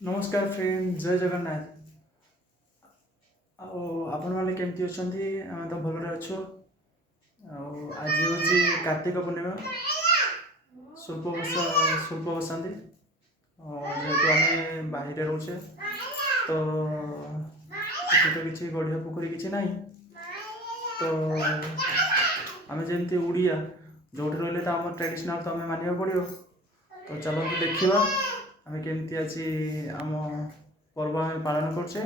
नमस्कार फ्रेंड, जय जगन्नाथ। आपण मैंने केमती अच्छा आम तो भलरे अच्छु। आज हूँ कार्तिक पूर्णिमा, स्वल्प बसाती। जेहेतु आम बाहर रोचे तो ये तो किसी गढ़िया पोखरी किसी ना, तो आम जमी ओडिया जो रही तो आम ट्रेडिशनल तो आम मानवा पड़ो। तो चलते देखा आम केमती आज आम पर्व आम पालन करचे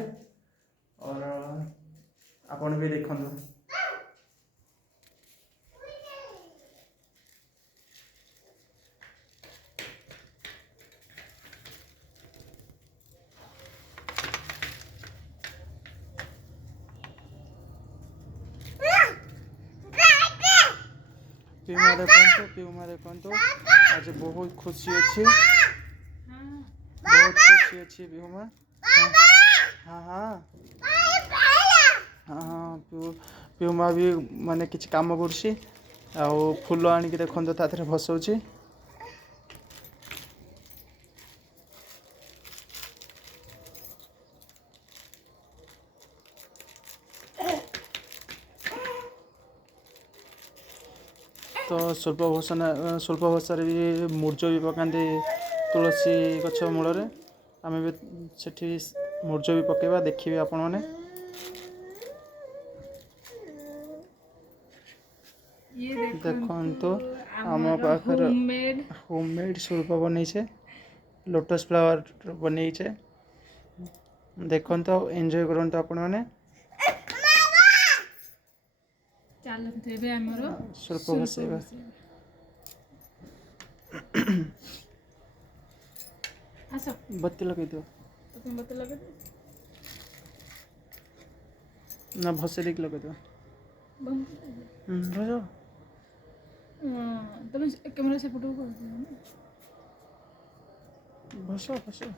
और आपण भी देखु। प्यूमा देखु आज बहुत खुशी अच्छी, बहुत खुशी अच्छी प्यूमा। हाँ हाँ हाँ प्यूमा भी माने किसी काम कर फूल आणिक देखते ताथे भसौची। तो स्वल्प भाषा भी मूर्ज भी पकाते तुलसी गछ मूल आम भी सेठी मूर्ज भी पकेबा देखिए आपण मैंने। देखो आम पाखर होममेड स्वल्प बनईचे, लोटस फ्लावर बनईचे। देखो एंजॉय करते आपण मैंने। स्वल्प बसैबा बत्ती लगे दो ना भसे देख लगे दो भजो तुम कैमरा से फोटो कर भसो भसो।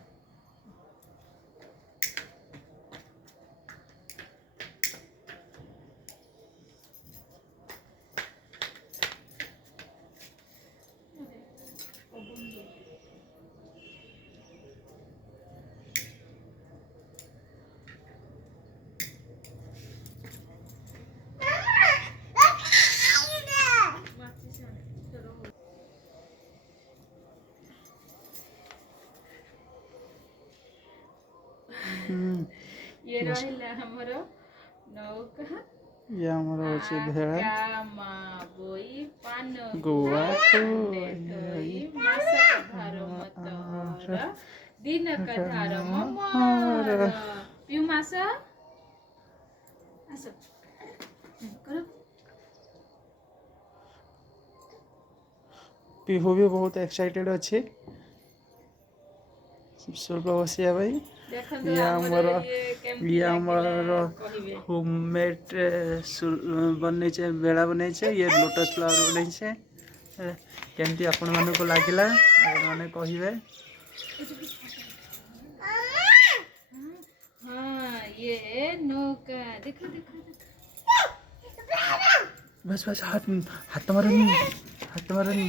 ये रहिला हमर नौका ये हमर होची भेड़ा कामा बोई पान गुआ खोई मासक धारो मतर दिन कधार ममर पिउ मास आसो करो। पीहू भी बहुत एक्साइटेड अच्छी स्वल्प बसिया भाई। ये आमर होममेड बनईचे बेड़ा बनईचे, ये लोटस फ्लावर बनईचे। केमती आपण मानक लगिला आपण माने कहिबे। हाँ ये नौका देखो देखो बस बस हाथ हाथ मारनी हाथ मारनी।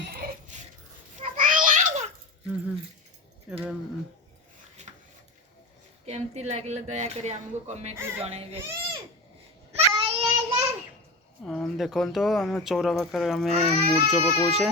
केमती लागला दया करी हमको कमेंट में जणाइबे। देखो तो आम चौरा पाखे आम मूर्ज पकाउचे।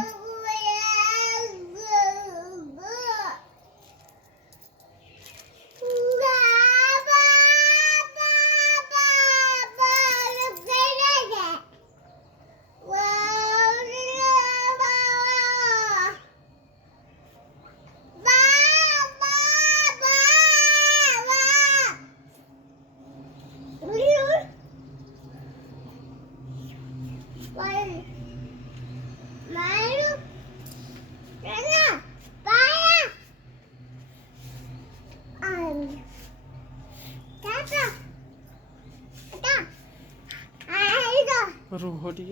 रुह टे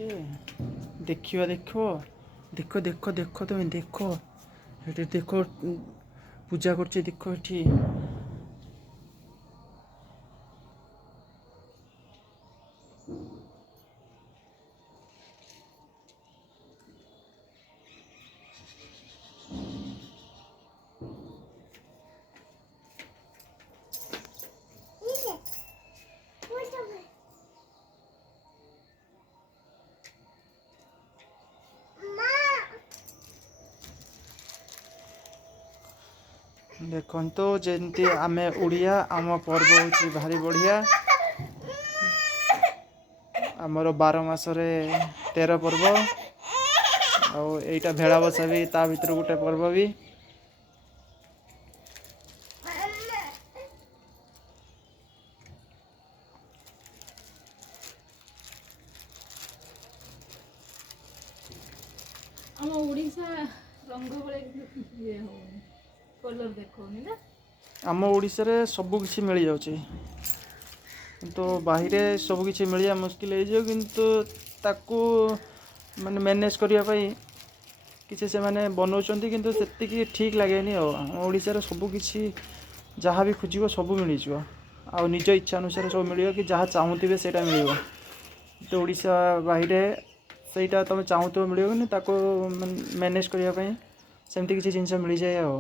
देखा देखो देखो देखो देखो तुम देखो ये देखो पूजा कर देखो ये ଦେଖନ୍ତୁ ଯେମିତି ଆମେ ଓଡ଼ିଆ ଆମ ପର୍ବ ହେଉଛି ଭାରି ବଢ଼ିଆ। ଆମର 12 ମାସରେ 13 ପର୍ବ, ଆଉ ଏଇଟା ଭେଳା ବସା ବି ତା ଭିତରୁ ଗୋଟେ ପର୍ବ ବି। ଆମ ଓଡ଼ିଶା ରଙ୍ଗ ଭଳିଆ କିନ୍ତୁ ଇଏ ହଉନି, କଲର ଦେଖଉନି ନା। ଆମ ଓଡ଼ିଶାରେ ସବୁ କିଛି ମିଳିଯାଉଛି, କିନ୍ତୁ ବାହିରେ ସବୁ କିଛି ମିଳିବା ମୁସ୍କିଲ ହେଇଯିବ। କିନ୍ତୁ ତାକୁ ମାନେ ମ୍ୟାନେଜ୍ କରିବା ପାଇଁ କିଛି ସେମାନେ ବନାଉଛନ୍ତି, କିନ୍ତୁ ସେତିକି ଠିକ୍ ଲାଗେନି। ଆଉ ଆମ ଓଡ଼ିଶାରେ ସବୁ କିଛି ଯାହା ବି ଖୋଜିବ ସବୁ ମିଳିଯିବ, ଆଉ ନିଜ ଇଚ୍ଛା ଅନୁସାରେ ସବୁ ମିଳିବ, କି ଯାହା ଚାହୁଁଥିବେ ସେଇଟା ମିଳିବ। କିନ୍ତୁ ଓଡ଼ିଶା ବାହିରେ ସେଇଟା ତୁମେ ଚାହୁଁଥିବ ମିଳିବନି, ତାକୁ ମ୍ୟାନେଜ୍ କରିବା ପାଇଁ ସେମିତି କିଛି ଜିନିଷ ମିଳିଯାଏ ଆଉ।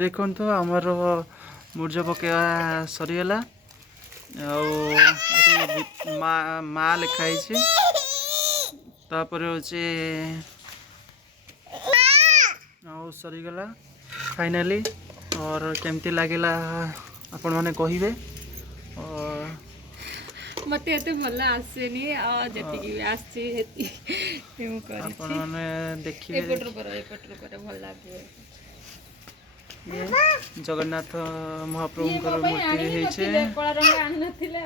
ଦେଖନ୍ତୁ ଆମର ମୁରୁଜ ପକାଇବା ସରିଗଲା, ଆଉ ଏଠି ମା ଲେଖା ହେଇଛି, ତାପରେ ହେଉଛି ଆଉ ସରିଗଲା ଫାଇନାଲି। और केमती लगिला आपण मैंने कहे। मत एत भल आसेनी जी आपण मैंने देखिए भल लगे जगन्नाथ महाप्रभु मूर्ति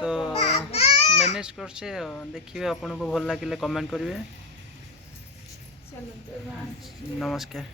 तो मैनेज करछे देखिए आपन को भल लगे कमेंट करेंगे। नमस्कार।